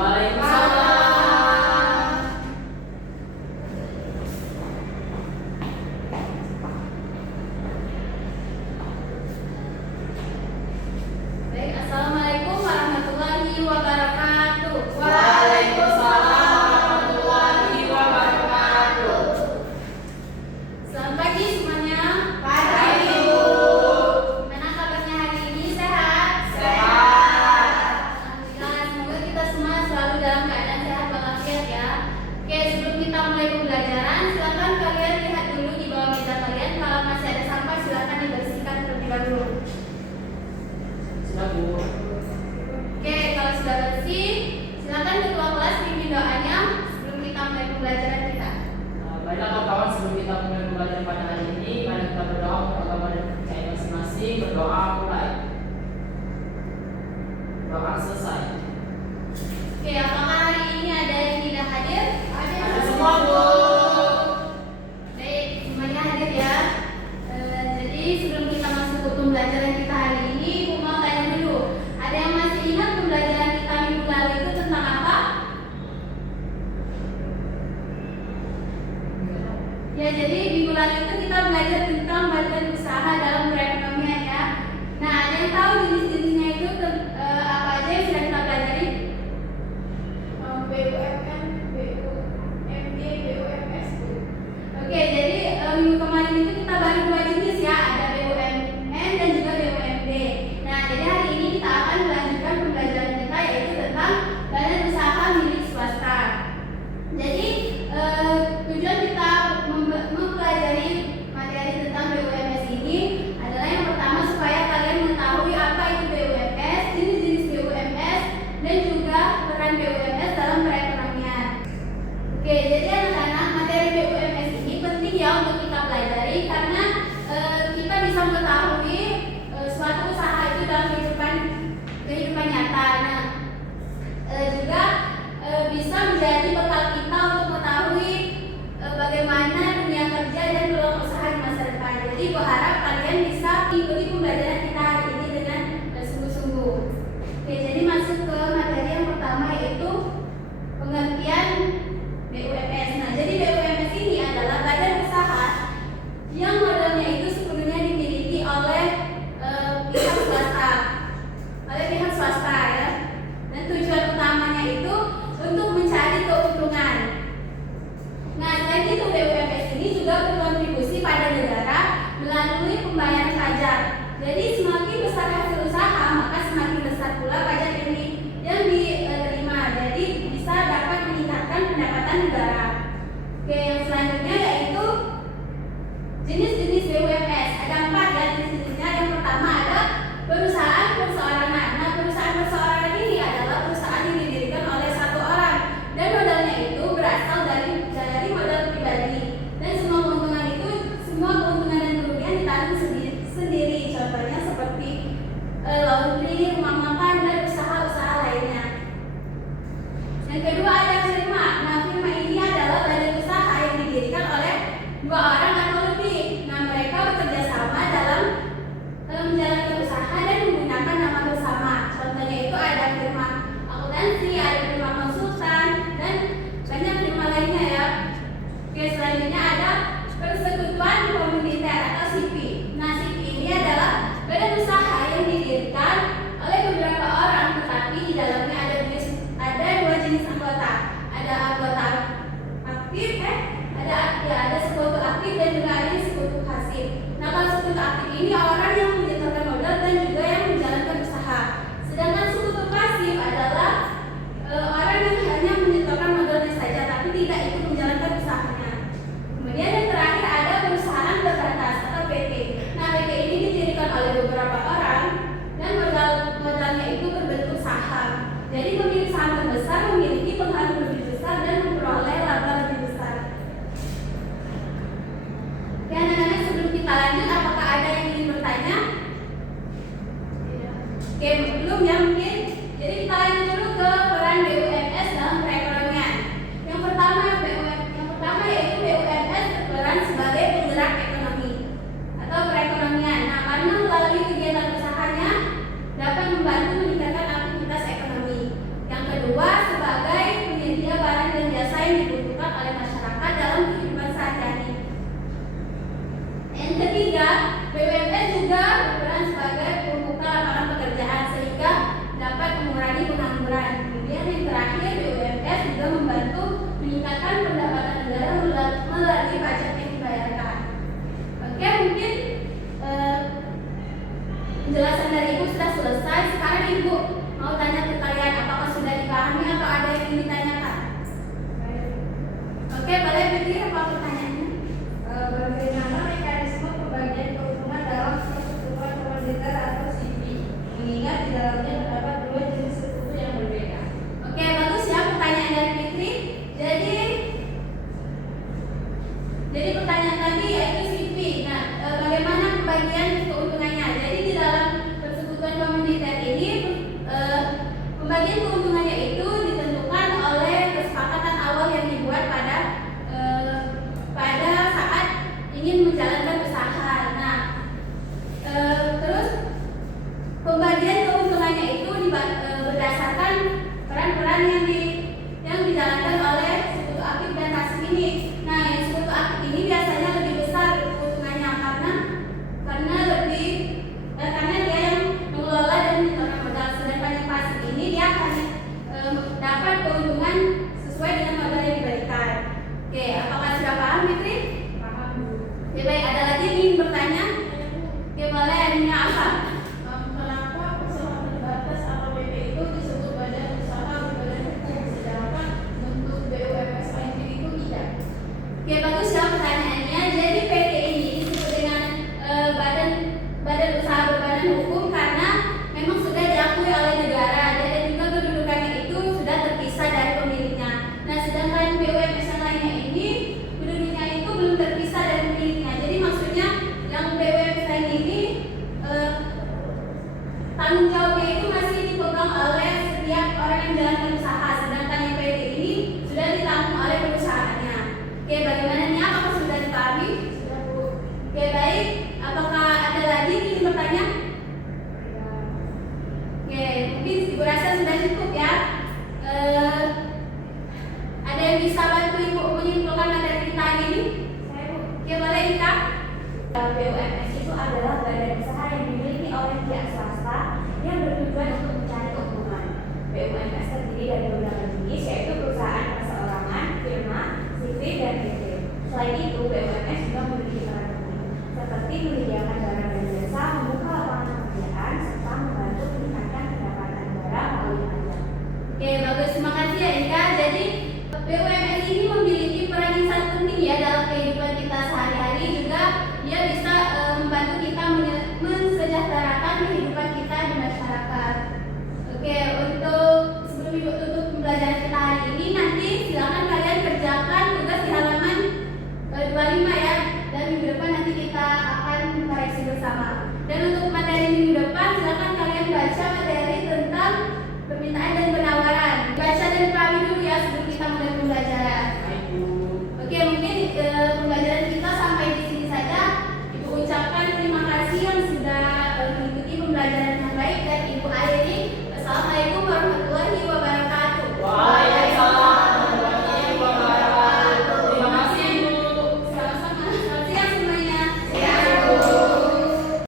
Waalaikumsalam. Baik, assalamualaikum warahmatullahi wabarakatuh. Waalaikumsalam warahmatullahi wabarakatuh. Selamat pagi semuanya. Pagi, Bu. Gimana kabarnya hari ini? Sehat? Sehat. Alhamdulillah, semoga kita semua selalu dalam keadaan sehat walafiat ya. Oke, sebelum kita mulai pembelajaran, silakan kalian lihat dulu di bawah meja kalian. Kalau masih ada sampah, silakan dibersihkan terlebih dahulu. Sudah, Bu. Oke, kalau sudah bersih, silakan ketua kelas pimpin doanya sebelum kita mulai pembelajaran kita. Baiklah kawan-kawan, sebelum kita mulai pembelajaran pada hari ini, mari kita berdoa untuk agama dan percaya masing-masing. Berdoa mulai. Doa selesai. Oke, apakah hari ini ada yang tidak hadir? Ada semua, Bu. Baik, semuanya hadir ya. Jadi sebelum kita masuk ke pembelajaran kita hari ini, aku mau tanya dulu. Ada yang masih ingat pembelajaran kita minggu lalu itu tentang apa? Ya, jadi minggu lalu itu kita belajar tentang badan usaha dalam perekonomian ya. Nah, ada yang tahu jenis-jenisnya itu apa aja yang sudah kita pelajari? BUMN, BUMD, BUMS. Oke, jadi minggu kemarin itu kita baru dua jenis ya, ada BUMN dan juga BUMD. Nah, jadi hari ini kita akan melanjutkan pembelajaran kita yaitu tentang badan usaha milik swasta. Jadi tujuan kita mempelajari materi tentang BUMS ini adalah yang pertama supaya kalian mengetahui apa itu BUMS, jenis-jenis BUMS, dan juga peran BUMS dalam perekonomian. Oke, jadi anak-anak, materi BUMS ini penting ya untuk kita pelajari karena kita bisa mengetahui suatu usaha itu dalam kehidupan nyata. Nah, juga bisa menjadi bekal kita untuk mengetahui bagaimana dunia kerja dan peluang usaha di masa depan. Jadi gue harap kalian bisa mengikuti pembelajaran kita hari ini dengan sungguh-sungguh. Oke, jadi masuk ke materi yang pertama yaitu pengertian BUMS. Nah, jadi BUMS ini adalah badan usaha yang modalnya itu sepenuhnya dimiliki oleh pihak swasta. Ya. Dan tujuan utamanya itu untuk mencari keuntungan. Nah, selain itu BUMS ini juga berkontribusi pada negara melalui pembayaran pajak. Jadi semakin besar hasil usaha, maka semakin besar pula pajak yang diterima. Jadi bisa dapat meningkatkan pendapatan negara. Oke, yang selanjutnya yaitu jenis-jenis BUMS. Ada 4 ya jenis-jenisnya. Yang pertama ada perusahaan perseorangan. Nah, perusahaan perseorangan ini adalah perusahaan yang didirikan oleh satu orang dan modalnya itu berasal dari modal pribadi. Dan semua keuntungan dan kerugian ditanggung sendiri. Contohnya seperti laundry, rumah makan, dan usaha-usaha lainnya. Yang kedua ada firma. Nah, firma ini adalah badan usaha yang didirikan oleh 2 orang atau lebih. Nah, mereka bekerja sama dalam menjalankan usaha dan menggunakan nama bersama. Contohnya itu ada firma akuntansi, ada firma konsultan, dan banyak firma lainnya ya. Oke, selanjutnya ada persekutuan komunitas atau SIPI. Nah, SIPI ini adalah badan usaha yang didirikan oleh beberapa orang, tetapi di dalamnya ada 2 jenis anggota. Ada anggota aktif, ada sekutu aktif dan juga ada sekutu pasif. Nah, kalau sekutu aktif ini orang yang menyetorkan modal dan juga yang menjalankan usaha. Sedangkan sekutu pasif adalah orang yang hanya menyetorkan modalnya saja tapi tidak ikut menjalankan usahanya. Kemudian yang terakhir ada perusahaan terbatas atau PT. Nah, PT ini didirikan oleh beberapa orang dan modalnya itu berbentuk saham. Jadi pemilik saham terbesar memiliki pengaruh lebih besar dan memperoleh laba lebih besar. Ya, anak-anak, sebelum kita lanjut, apakah ada yang ingin bertanya? Oke, belum ya mungkin. Jadi kita lanjut dulu ke peran BUMS dalam perekonomian. Yang pertama yaitu BUMS berperan sebagai penggerak ekonomi atau perekonomian. Nah, karena melalui kegiatan usahanya dapat membantu meningkatkan aktivitas ekonomi. Yang kedua, sebagai dari Ibu sudah selesai. Sekarang Ibu mau tanya ke kalian, apakah sudah dipahami atau ada yang ingin ditanyakan? Oke, boleh Fitri, apa pertanyaannya? Bagaimana mekanisme pembagian keuntungan dalam persekutuan komanditer atau CV, mengingat di dalamnya terdapat dua jenis sekutu yang berbeda? Oke, bagus ya pertanyaan dari Fitri. Jadi pertanyaan tadi yaitu CV. Nah, bagaimana pembagian keuntungannya? Jadi di dalam persekutuan komanditer ini pembagian keuntungannya itu ditentukan oleh kesepakatan awal yang dibuat pada saat ingin menjalankan usaha. Nah, terus pembagian keuntungannya itu berdasarkan peran-peran yang dijalankan oleh sekutu aktif dan pasif ini. Nah, yang sekutu aktif ini biasanya lebih besar keuntungannya karena dia yang mengelola dan menyetorkan modal, sedangkan yang pasif ini dia akan dapat keuntungan sesuai dengan modal yang diberikan. Oke, apakah sudah paham, Fitri? Paham, Bu. Oke, baik. Ada lagi yang ingin bertanya? Oke, boleh. Ini apa? Kenapa usaha terbatas atau BP itu disebut badan usaha berbadan hukum, sedangkan untuk BUMS lainnya itu tidak? Oke, bagus ya pertanyaannya. Jadi PT ini disebut dengan badan usaha berbadan hukum karena memang sudah diakui oleh negara dan juga kedudukannya itu sudah terpisah dari pemiliknya. Nah, sedangkan BUMS yang lainnya ini kedudukannya itu belum terpisah dari pemiliknya. Jadi maksudnya yang BUMS lain ini tanggung jawabnya itu masih dipegang oleh setiap orang yang menjalankan usaha, sedangkan yang PT ini sudah ditanggung oleh perusahaannya. Oke, bagaimana nih? Apakah sudah dipahami? Sudah, Bu. Oke, baik. Apakah ada lagi yang ingin bertanya? Oke, mungkin Ibu rasa sudah cukup ya. Ada yang bisa bantu Ibu menyimpulkan materi kita hari ini? Saya, Bu. Oke, boleh Ika? BUMS itu adalah badan usaha yang dimiliki oleh pihak swasta yang bertujuan untuk mencari keuntungan. BUMS terdiri dari beberapa jenis, yaitu perusahaan perseorangan, firma, CV, dan PT. Selain itu, BUMS juga memiliki peran penting, seperti menyediakan barang dan jasa, membuka lapangan pekerjaan, serta membantu meningkatkan pendapatan negara melalui pajak. Oke, bagus. Terima kasih ya Ika. Jadi BUMS